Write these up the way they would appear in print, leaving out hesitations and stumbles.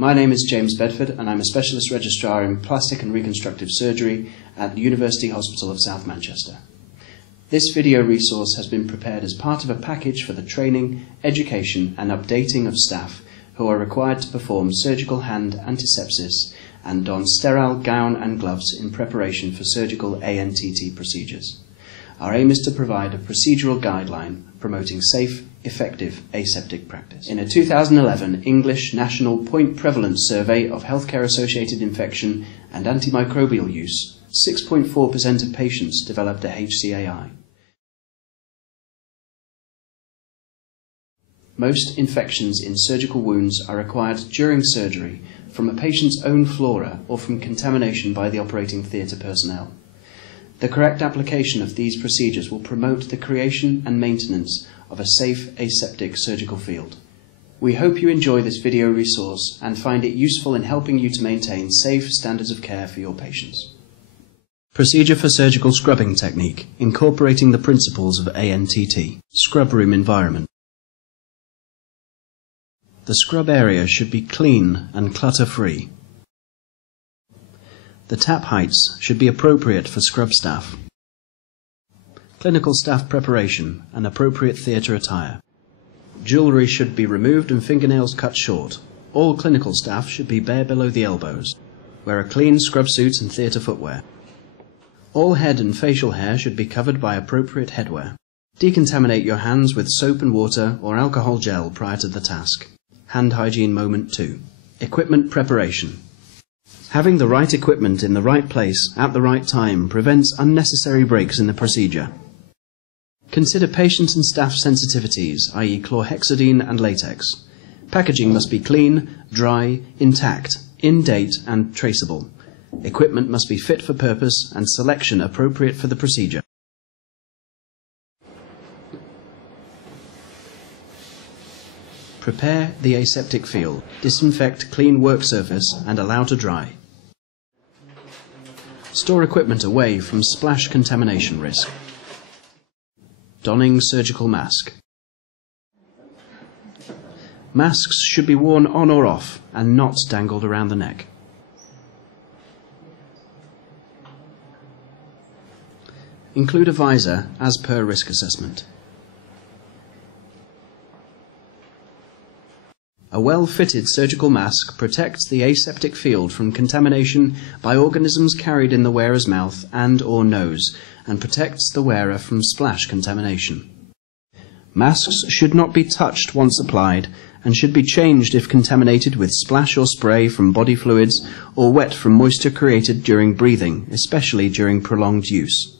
My name is James Bedford and I'm a Specialist Registrar in Plastic and Reconstructive Surgery at the University Hospital of South Manchester. This video resource has been prepared as part of a package for the training, education and updating of staff who are required to perform surgical hand antisepsis and don sterile gown and gloves in preparation for surgical ANTT procedures. Our aim is to provide a procedural guideline promoting safe, effective aseptic practice. In a 2011 English National Point Prevalence Survey of healthcare-associated infection and antimicrobial use, 6.4% of patients developed a HCAI. Most infections in surgical wounds are acquired during surgery from a patient's own flora or from contamination by the operating theatre personnel. The correct application of these procedures will promote the creation and maintenance of a safe aseptic surgical field. We hope you enjoy this video resource and find it useful in helping you to maintain safe standards of care for your patients. Procedure for surgical scrubbing technique, incorporating the principles of ANTT. Scrub room environment. The scrub area should be clean and clutter-free. The tap heights should be appropriate for scrub staff. Clinical staff preparation and appropriate theatre attire. Jewellery should be removed and fingernails cut short. All clinical staff should be bare below the elbows. Wear a clean scrub suit and theatre footwear. All head and facial hair should be covered by appropriate headwear. Decontaminate your hands with soap and water or alcohol gel prior to the task. Hand hygiene moment 2. Equipment preparation. Having the right equipment in the right place at the right time prevents unnecessary breaks in the procedure. Consider patient and staff sensitivities, i.e. chlorhexidine and latex. Packaging must be clean, dry, intact, in date and traceable. Equipment must be fit for purpose and selection appropriate for the procedure. Prepare the aseptic field, disinfect clean work surface and allow to dry. Store equipment away from splash contamination risk. Donning surgical mask. Masks should be worn on or off and not dangled around the neck. Include a visor as per risk assessment. A well-fitted surgical mask protects the aseptic field from contamination by organisms carried in the wearer's mouth and or nose and protects the wearer from splash contamination. Masks should not be touched once applied and should be changed if contaminated with splash or spray from body fluids or wet from moisture created during breathing, especially during prolonged use.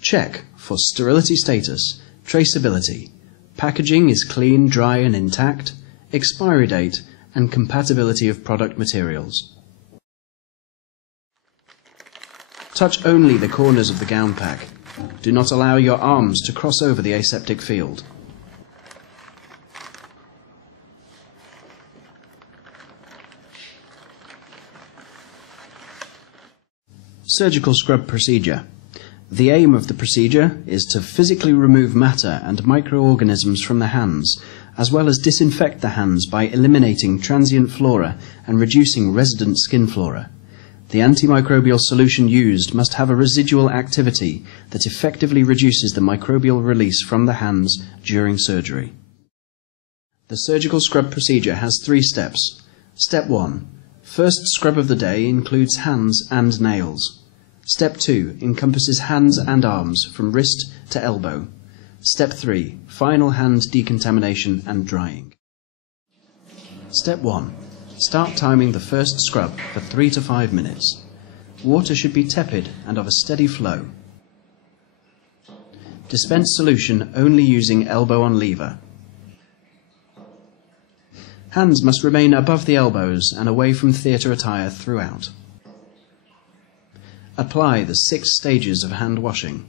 Check for sterility status, traceability. Packaging is clean, dry and intact, expiry date and compatibility of product materials. Touch only the corners of the gown pack. Do not allow your arms to cross over the aseptic field. Surgical scrub procedure. The aim of the procedure is to physically remove matter and microorganisms from the hands, as well as disinfect the hands by eliminating transient flora and reducing resident skin flora. The antimicrobial solution used must have a residual activity that effectively reduces the microbial release from the hands during surgery. The surgical scrub procedure has 3 steps. Step 1. First scrub of the day includes hands and nails. Step 2 encompasses hands and arms from wrist to elbow. Step 3, final hand decontamination and drying. Step 1. Start timing the first scrub for 3 to 5 minutes. Water should be tepid and of a steady flow. Dispense solution only using elbow on lever. Hands must remain above the elbows and away from theatre attire throughout. Apply the 6 stages of hand washing.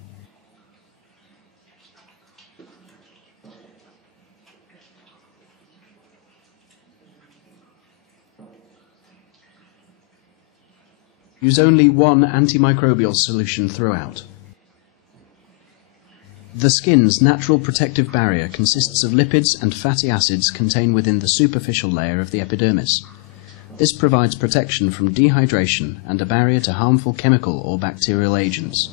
Use only one antimicrobial solution throughout. The skin's natural protective barrier consists of lipids and fatty acids contained within the superficial layer of the epidermis. This provides protection from dehydration and a barrier to harmful chemical or bacterial agents.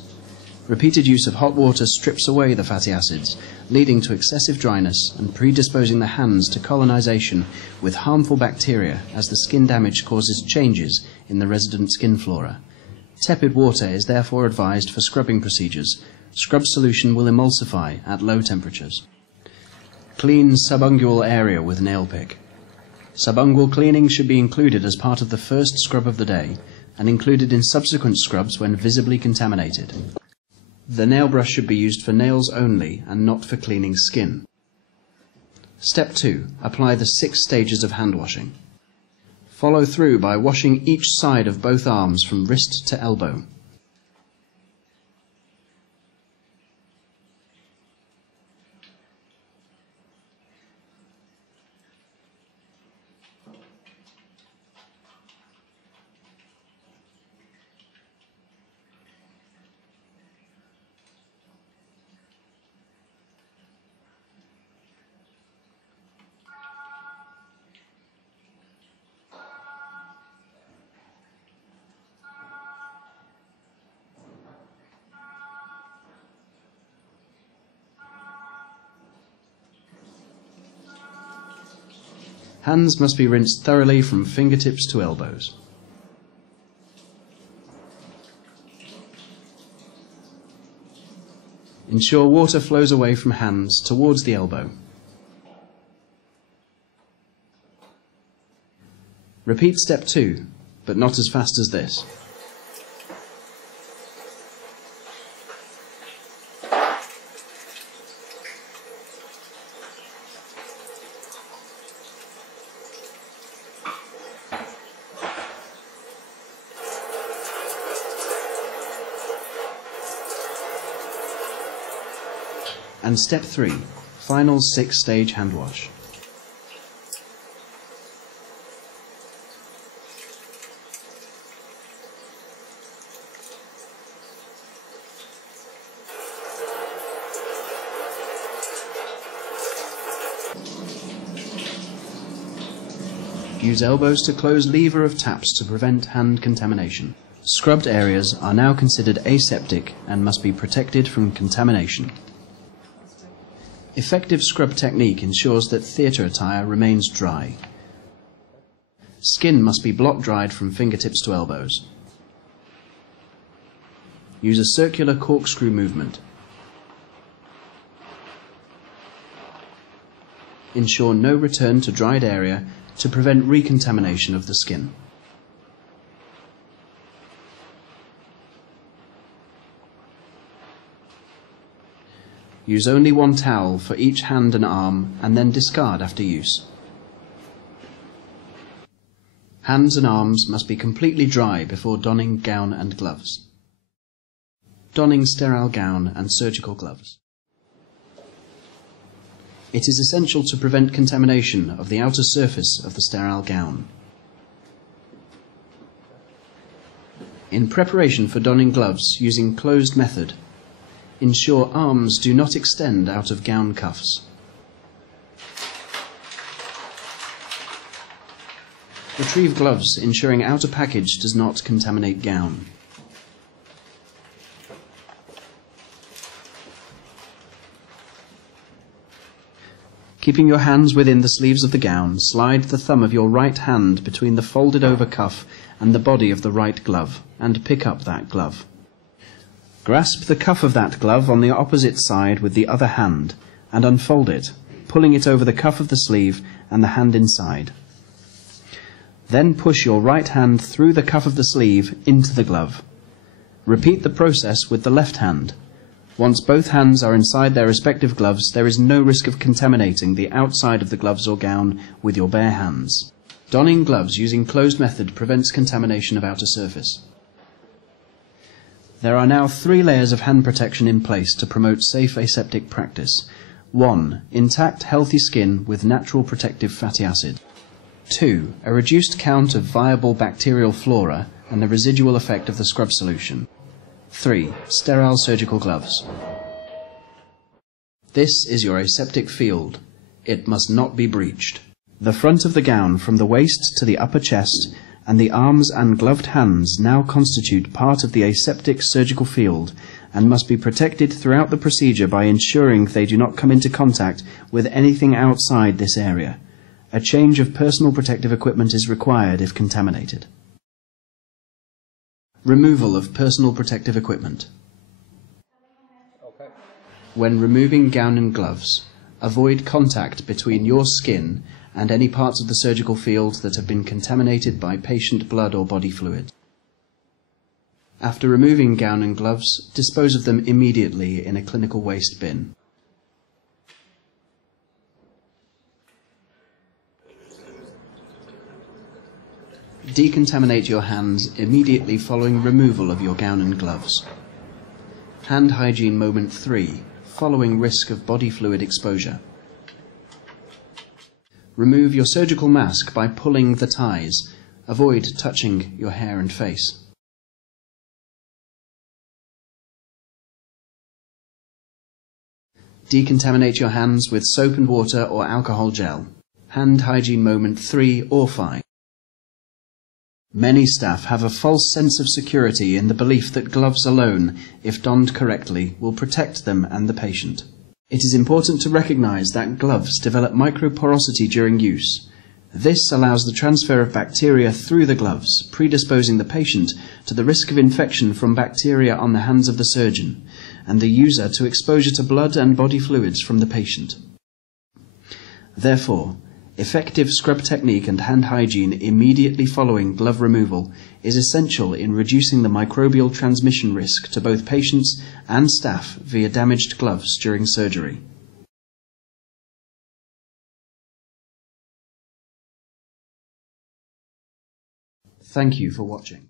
Repeated use of hot water strips away the fatty acids, leading to excessive dryness and predisposing the hands to colonization with harmful bacteria as the skin damage causes changes in the resident skin flora. Tepid water is therefore advised for scrubbing procedures. Scrub solution will emulsify at low temperatures. Clean subungual area with nail pick. Subungual cleaning should be included as part of the first scrub of the day and included in subsequent scrubs when visibly contaminated. The nail brush should be used for nails only and not for cleaning skin. Step 2. Apply the 6 stages of hand washing. Follow through by washing each side of both arms from wrist to elbow. Hands must be rinsed thoroughly from fingertips to elbows. Ensure water flows away from hands towards the elbow. Repeat step 2, but not as fast as this. And step 3, final 6-stage hand wash. Use elbows to close lever of taps to prevent hand contamination. Scrubbed areas are now considered aseptic and must be protected from contamination. Effective scrub technique ensures that theatre attire remains dry. Skin must be block dried from fingertips to elbows. Use a circular corkscrew movement. Ensure no return to dried area to prevent recontamination of the skin. Use only one towel for each hand and arm and then discard after use. Hands and arms must be completely dry before donning gown and gloves. Donning sterile gown and surgical gloves. It is essential to prevent contamination of the outer surface of the sterile gown. In preparation for donning gloves using closed method, ensure arms do not extend out of gown cuffs. Retrieve gloves, ensuring outer package does not contaminate gown. Keeping your hands within the sleeves of the gown, slide the thumb of your right hand between the folded over cuff and the body of the right glove, and pick up that glove. Grasp the cuff of that glove on the opposite side with the other hand and unfold it, pulling it over the cuff of the sleeve and the hand inside. Then push your right hand through the cuff of the sleeve into the glove. Repeat the process with the left hand. Once both hands are inside their respective gloves, there is no risk of contaminating the outside of the gloves or gown with your bare hands. Donning gloves using closed method prevents contamination of outer surface. There are now 3 layers of hand protection in place to promote safe aseptic practice. 1. Intact, healthy skin with natural protective fatty acid. 2. A reduced count of viable bacterial flora and the residual effect of the scrub solution. 3. Sterile surgical gloves. This is your aseptic field. It must not be breached. The front of the gown from the waist to the upper chest and the arms and gloved hands now constitute part of the aseptic surgical field and must be protected throughout the procedure by ensuring they do not come into contact with anything outside this area. A change of personal protective equipment is required if contaminated. Removal of personal protective equipment. When removing gown and gloves, avoid contact between your skin and any parts of the surgical field that have been contaminated by patient blood or body fluid. After removing gown and gloves, dispose of them immediately in a clinical waste bin. Decontaminate your hands immediately following removal of your gown and gloves. Hand hygiene moment 3, following risk of body fluid exposure. Remove your surgical mask by pulling the ties. Avoid touching your hair and face. Decontaminate your hands with soap and water or alcohol gel. Hand hygiene moment 3 or 5. Many staff have a false sense of security in the belief that gloves alone, if donned correctly, will protect them and the patient. It is important to recognize that gloves develop microporosity during use. This allows the transfer of bacteria through the gloves, predisposing the patient to the risk of infection from bacteria on the hands of the surgeon, and the user to exposure to blood and body fluids from the patient. Therefore, effective scrub technique and hand hygiene immediately following glove removal is essential in reducing the microbial transmission risk to both patients and staff via damaged gloves during surgery. Thank you for watching.